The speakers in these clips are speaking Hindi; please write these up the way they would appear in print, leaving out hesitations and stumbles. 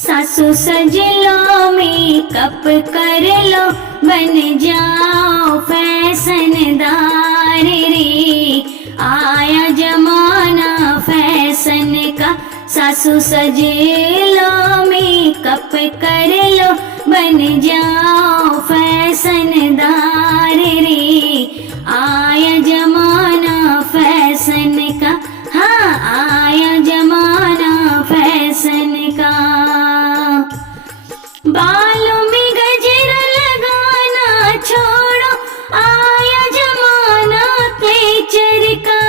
सासू सज लो मेकअप कर लो, बन जाओ फैशनदार रे। आया जमाना फैशन का, सासू सज लो मेकअप कर लो, बन जाओ फैशनदार रे। आया जमाना फैशन का, हाँ आया जमाना फैशन का। बालों में गजरा लगाना छोड़ो, आया जमाना क्लेचर का।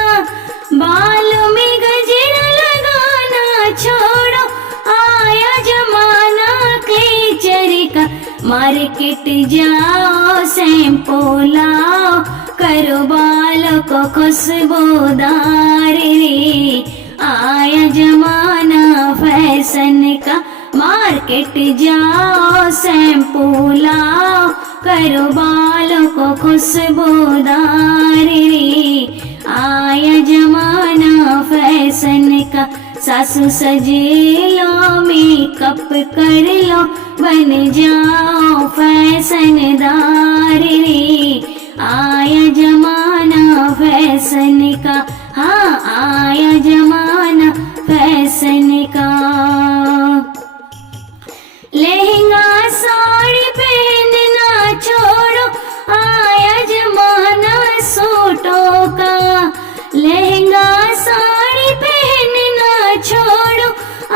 बालों में गजरा लगाना छोड़ो, आया जमाना क्लेचर का। मार्केट जाओ शैम्पू लाओ, करो बालों को खुशबूदार रे। आया जमाना फैशन का, मार्केट जाओ शैम्पू लाओ, करो बालों को खुशबूदार रे। आया जमाना फैशन का, सासू सज लो मेकअप कर लो, बन जाओ फैशनदार रे। आया जमाना फैशन का, हाँ आया जमाना फैशन का। लहंगा साड़ी पहनना छोड़ो, आया जमाना सूटों का। लहंगा साड़ी पहनना छोड़ो,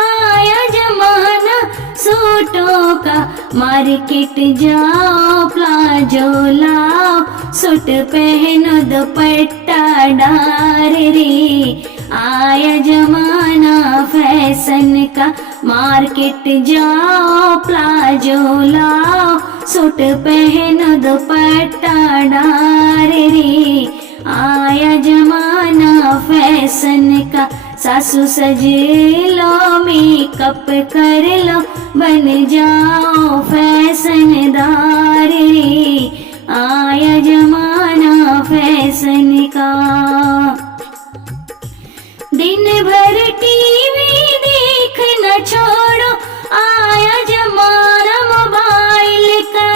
आया जमाना सूटों का। मार्केट जाओ प्लाजो लाओ, सूट पहनो दुपट्टा डार रे। आया जमाना फैशन का, मार्केट जाओ प्लाजो लाओ, सूट पहनो दुपट्टा डार रे। आया जमाना फैशन का, सासू सज लो मेकअप कर लो, बन जाओ फैशनदार रे। आया जमाना फैशन का। दिन भर टीवी देखना छोड़ो, आया जमाना मोबाइल का।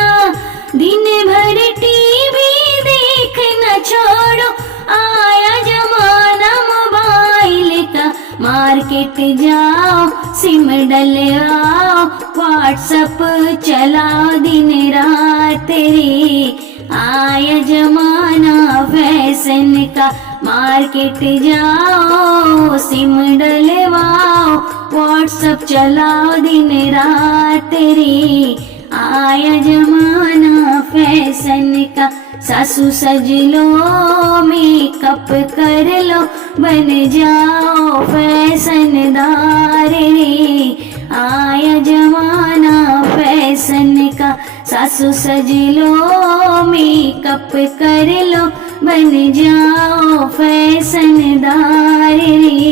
दिन भर टीवी देखना छोड़ो, आया जमाना मोबाइल का। मार्केट जाओ सिम डलवाओ, व्हाट्सएप चलाओ दिन रात रे। आया जमाना फैशन का, मार्केट जाओ सिम डलवाओ, व्हाट्सएप चलाओ दिन रात रे। आया जमाना फैशन का, सासू सज लो मेकअप कर लो, बन जाओ फैशनदार रे। आया जमाना फैशन का, सासू सज लो मेकअप कर लो, बन जाओ फैशनदार रे।